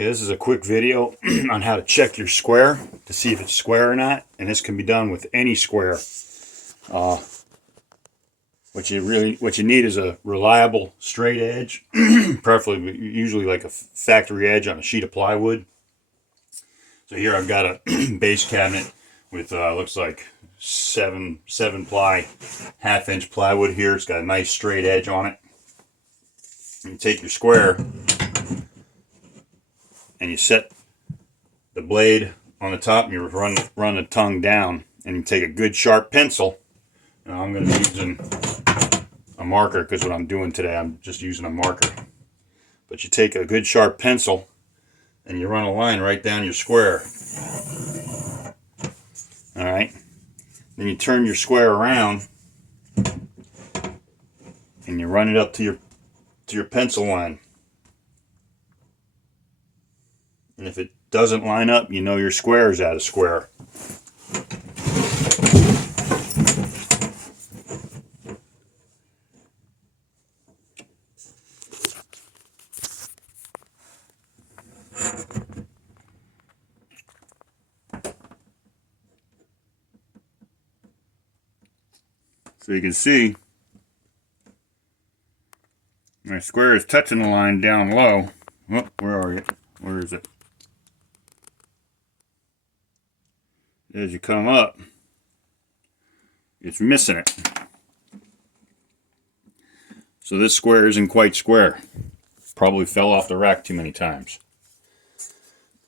Okay, this is a quick video on how to check your square to see if it's square or not, and this can be done with any square. What you need is a reliable straight edge, preferably usually like a factory edge on a sheet of plywood. So here I've got a base cabinet with looks like seven ply, 1/2 inch plywood here. It's got a nice straight edge on it. And you take your square and you set the blade on the top, and you run the tongue down, and you take a good sharp pencil. Now I'm going to be using a marker because what I'm doing today, I'm just using a marker. But you take a good sharp pencil and you run a line right down your square. All right. Then you turn your square around and you run it up to your pencil line. And if it doesn't line up, you know your square is out of square. So you can see my square is touching the line down low. Oh, where are you? Where is it? As you come up, it's missing it. So this square isn't quite square. Probably fell off the rack too many times.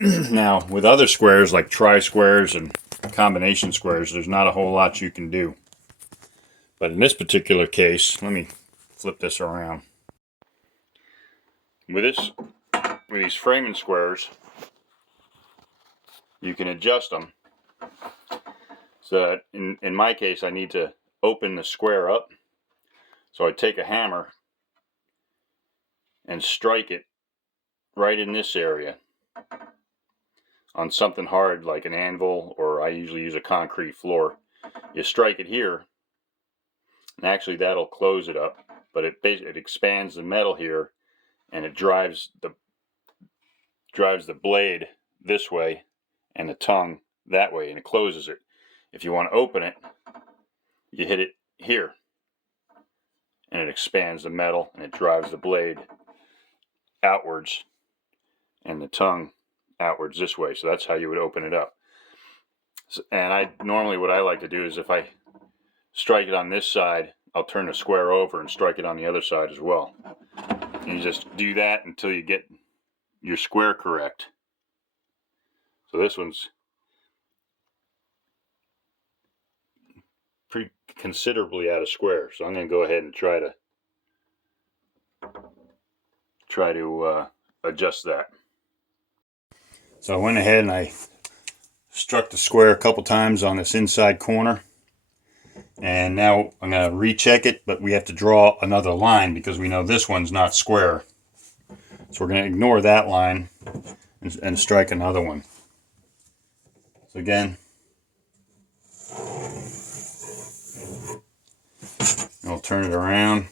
Now, with other squares like tri-squares and combination squares, there's not a whole lot you can do. But in this particular case, let me flip this around. With these framing squares, you can adjust them. So in my case, I need to open the square up. So I take a hammer and strike it right in this area on something hard like an anvil, or I usually use a concrete floor. You strike it here, and actually that'll close it up, but it expands the metal here, and it drives the blade this way and the tongue that way, and it closes it. If you want to open it, you hit it here, and it expands the metal, and it drives the blade outwards and the tongue outwards this way. So that's how you would open it up. And normally what I like to do is, if I strike it on this side, I'll turn the square over and strike it on the other side as well. And you just do that until you get your square correct. So this one's pretty considerably out of square, so I'm going to go ahead and try to adjust that. So I went ahead and I struck the square a couple times on this inside corner, and now I'm going to recheck it, but we have to draw another line because we know this one's not square. So we're going to ignore that line and strike another one. So again, I'll turn it around.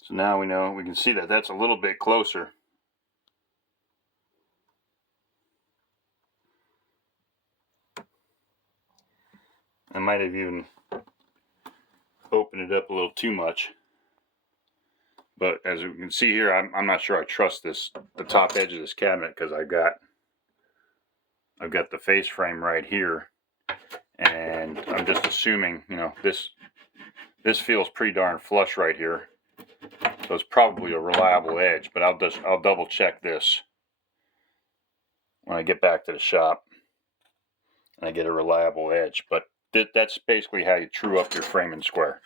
So now we can see that that's a little bit closer. I might have even opened it up a little too much. But as you can see here, I'm not sure I trust the top edge of this cabinet, because I've got the face frame right here, and I'm just assuming, this feels pretty darn flush right here, so it's probably a reliable edge. But I'll double check this when I get back to the shop and I get a reliable edge. But that's basically how you true up your framing square.